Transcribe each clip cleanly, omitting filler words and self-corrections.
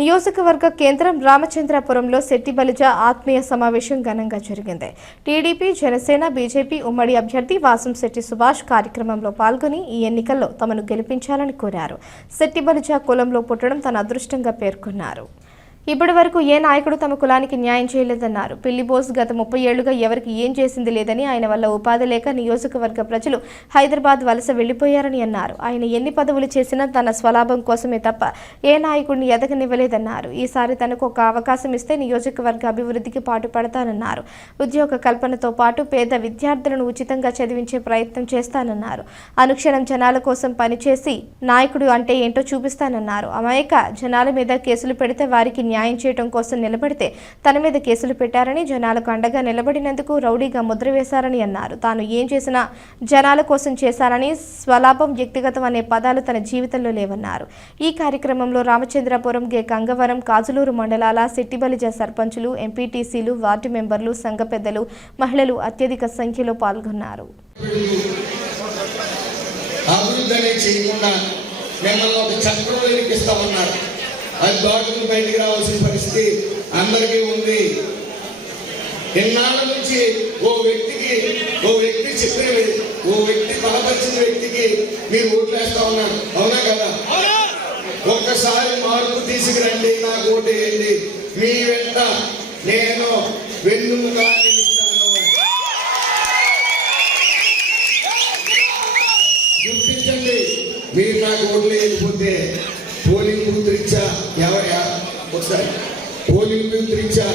నియోజకవర్గ కేంద్రం రామచంద్రపురంలో శెట్టిబలిజ ఆత్మీయ సమావేశం ఘనంగా జరిగింది. టీడీపీ, జనసేన, బీజేపీ ఉమ్మడి అభ్యర్థి వాసంశెట్టి సుభాష్ కార్యక్రమంలో పాల్గొని ఈ ఎన్నికల్లో తమను గెలిపించాలని కోరారు. శెట్టిబలిజ కులంలో పుట్టడం తన అదృష్టంగా పేర్కొన్నారు. ఇప్పటి వరకు ఏ నాయకుడు తమ కులానికి న్యాయం చేయలేదన్నారు. పిల్లి బోస్ గత 30 ఏళ్లుగా ఎవరికి ఏం చేసింది లేదని, ఆయన వల్ల ఉపాధి లేక నియోజకవర్గ ప్రజలు హైదరాబాద్ వలస వెళ్లిపోయారని అన్నారు. ఆయన ఎన్ని పదవులు చేసినా తన స్వలాభం కోసమే తప్ప ఏ నాయకుడిని ఎదగనివ్వలేదన్నారు. ఈసారి తనకు ఒక అవకాశం ఇస్తే నియోజకవర్గ అభివృద్ధికి పాటుపడతానన్నారు. ఉద్యోగ కల్పనతో పాటు పేద విద్యార్థులను ఉచితంగా చదివించే ప్రయత్నం చేస్తానన్నారు. అనుక్షణం జనాల కోసం పనిచేసి నాయకుడు అంటే ఏంటో చూపిస్తానన్నారు. అమాయక జనాల మీద కేసులు పెడితే వారికి న్యాయం చేయడం కోసం నిలబడితే తన మీద కేసులు పెట్టారని, జనాలకు అండగా నిలబడినందుకు రౌడీగా ముద్ర వేశారని అన్నారు. తాను ఏం చేసినా జనాల కోసం చేశారని, స్వలాభం, వ్యక్తిగతం అనే పదాలు తన జీవితంలో లేవన్నారు. ఈ కార్యక్రమంలో రామచంద్రపురం, గంగవరం, కాజులూరు మండలాల శెట్టిబలిజ సర్పంచులు, ఎంపీటీసీలు, వార్డు మెంబర్లు, సంఘ పెద్దలు, మహిళలు అత్యధిక సంఖ్యలో పాల్గొన్నారు. అది దాటుకుని బయటికి రావాల్సిన పరిస్థితి అందరికీ ఉంది. ఎన్నాళ్ళ నుంచి ఓ వ్యక్తి చెప్పిన బలపరిచిన వ్యక్తికి మీరు ఓట్లు వేస్తా ఉన్నారు, అవునా కదా? ఒక్కసారి మార్పు తీసుకురండి, నాకు ఓటు వేయండి. మీ వెంట నేను వెన్నుముగా నిలుస్తాను. గుర్తించండి, మీరు నాకు ఓట్లు వేయకపోతే పోలింగ్ బూత్ రీత్యా పోలింగ్ బూత్ రీత్యా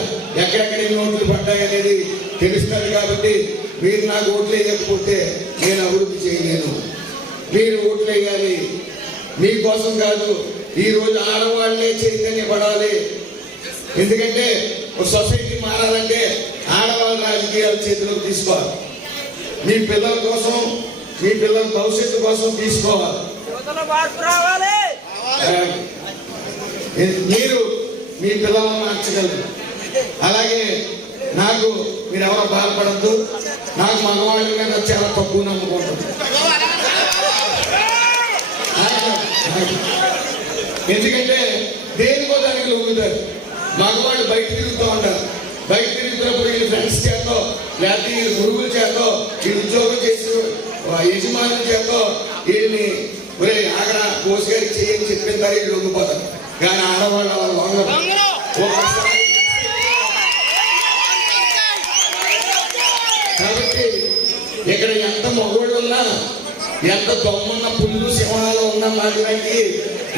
ఎక్కడెక్కడ ఎన్ని ఓట్లు పడ్డాయనేది తెలుస్తుంది. కాబట్టి మీరు నాకు ఓట్లు వేయకపోతే నేను అభివృద్ధి చేయలేను. మీరు ఓట్లు వేయాలి, మీకోసం కాదు. ఈరోజు ఆడవాళ్లే చైతన్యపడాలి. ఎందుకంటే ఒక సొసైటీ మారాలంటే ఆడవాళ్ళ రాజకీయాలు చేతిలోకి తీసుకోవాలి. మీ పిల్లల కోసం, మీ పిల్లల భవిష్యత్తు కోసం తీసుకోవాలి. మీరు మీ పిల్లలను మార్చగలరు. అలాగే నాకు మీరు ఎవరో బాధపడద్దు. నాకు మగవాళ్ళ మీద చాలా తక్కువ నమ్ముకుంటారు. ఎందుకంటే దేనికో దానికి లొంగుతారు. మగవాళ్ళు బయట తిరుగుతూ ఉంటారు. బయట తిరుగుతున్నప్పుడు వీళ్ళ ఫ్రెండ్స్ చేతో, లేకపోతే వీళ్ళ గురువుల చేతో, వీళ్ళు ఉద్యోగం చేసి యజమానుల చేతో వీళ్ళని ఒరే అక్కడ కోసి గారికి చేయని చెప్పిన దానికి లొంగిపోతారు. కానీ ఆడవాళ్ళ కాబట్టి ఇక్కడ ఎంత మగవాళ్ళు ఉన్నా, ఎంత దొమ్మన్న పుల్లు సింహాలు ఉన్నా మాట్లాడి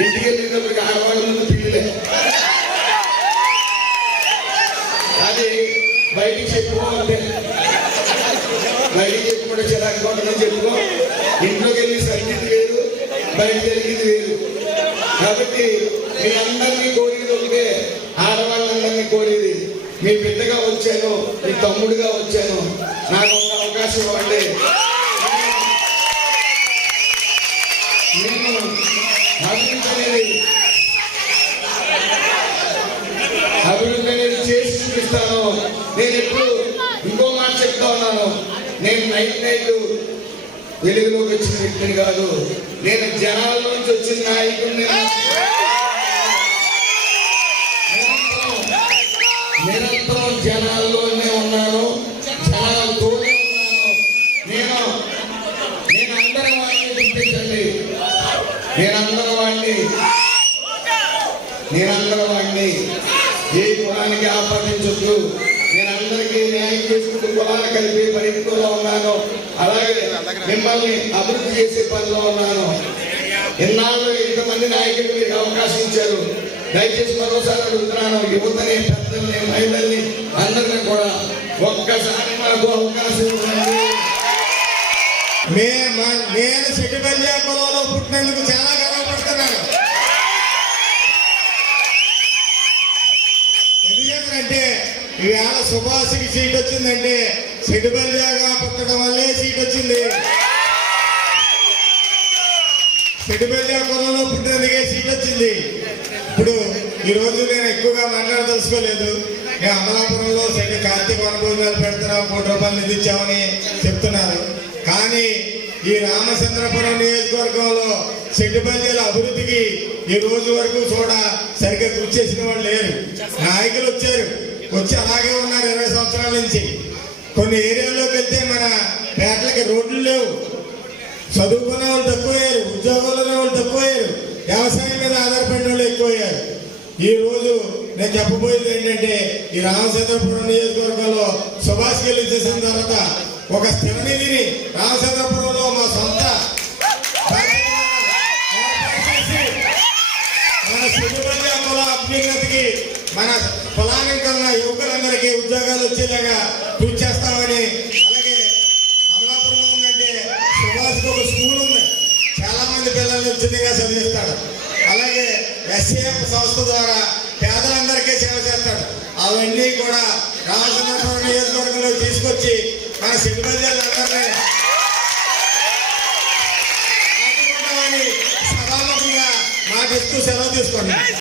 ఇంటికి వెళ్ళినప్పటికీ ఆడవాళ్ళ ముందు పిల్లలే. అది బయటికి చెప్పుకోవాలంటే బయటికి చెప్పుకుంటే చిరాకు చెప్పుకో. ఇంట్లోకి వెళ్ళి సంగీతి వేరు, బయట జరిగింది వేరు. కాబట్టి మీ అందరినీ కోరేది ఒకటే, ఆడవాళ్ళందరినీ కోరేది, మీ బిడ్డగా వచ్చాను, మీ తమ్ముడుగా వచ్చాను, నాకు ఒక అవకాశం ఇవ్వండి. నేను అభివృద్ధి అనేది చేసి చూపిస్తాను. నేను ఎప్పుడు ఇంకో మాట చెప్తా ఉన్నాను, నేను నైట్ వెలుగులోకి వచ్చిన వ్యక్తిని కాదు, నేను జనాల నుంచి వచ్చిన నాయకుడిని. నిరంతరం జనాల్లోనే ఉన్నాను, జనాలతోనే ఉన్నాను. నేను అందరి వాడిని గుర్తించండి. నేనందరి వాడిని ఏ కులానికి ఆపాదించొద్దు. నేనందరికీ న్యాయం చేసుకుంటూ కులాన్ని కలిపి పరిస్థితుల్లో ఉన్నాను. అలాగే మిమ్మల్ని అభివృద్ధి చేసే పనిలో ఉన్నాను. ఎన్నాళ్ళు ఇంతమంది నాయకులు మీకు అవకాశం ఇచ్చారు. దయచేసి మరోసారి అడుగుతున్నాను, యువతని, పెద్దల్ని, మహిళల్ని అందరినీ కూడా ఒక్కసారి మాకు అవకాశం ఇవ్వండి. నేను శెట్టిబలిజ కులంలో పుట్టినందుకు చాలా గర్వపడుతున్నాను. ఎందుకంటే ఈవేళ సుభాష్కి సీట్ వచ్చిందంటే శెట్టిబలిజగా పుట్టడం వల్లే సీట్ వచ్చింది. శెట్టిబలిజ కులంలో పుట్టినందుకే సీట్ వచ్చింది. ఇప్పుడు ఈరోజు నేను ఎక్కువగా మాట్లాడదలుచుకోలేదు. నేను అమలాపురంలో కార్తీక వనభోజనాలు పెడుతున్నాం, 3 రూపాయలు నిధి ఇచ్చామని చెప్తున్నారు. కానీ ఈ రామచంద్రపురం నియోజకవర్గంలో సెట్టిపల్లిల అభివృద్ధికి ఈ రోజు వరకు సరిగ్గా కృషి చేసిన వాళ్ళు లేరు. నాయకులు వచ్చి అలాగే ఉన్నారు 20 సంవత్సరాల నుంచి. కొన్ని ఏరియాల్లోకి వెళ్తే మన పేటలకి రోడ్లు లేవు, చదువుకునే వాళ్ళు తక్కువయ్యారు, ఉద్యోగాలు వాళ్ళు తక్కువయ్యారు, వ్యవసాయం మీద ఆధారపడిన వాళ్ళు ఎక్కువయ్యారు. ఈ రోజు నేను చెప్పబోయేది ఏంటంటే, ఈ రామచంద్రపురం నియోజకవర్గంలో సుభాష్ గెలిచేసిన తర్వాత ఒక స్థిర నిధిని రామచంద్రపురంలో మా సొంత మన సిద్ధిపల్లి కుల అభ్యున్నతికి మన కులానికి ఉన్న యువకులందరికీ ఉద్యోగాలు వచ్చేలాగా కృషి చేస్తామని, అలాగే అమలాపురంలో ఉందంటే సుభాష్కి ఒక స్కూల్ ఉంది, చాలా మంది పిల్లల్ని ఉచితంగా చదివిస్తాడు. అలాగే ఎస్ఏఎఫ్ సంస్థ ద్వారా పేదలందరికీ సేవ చేస్తాడు. అవన్నీ కూడా రామచంద్రపురం నియోజకవర్గంలో తీసుకొచ్చి మన సిద్ధిపల్లి అందరినీ ఆదుకుంటామని సభాముఖంగా మాటిస్తూ సెలవు తీసుకోండి.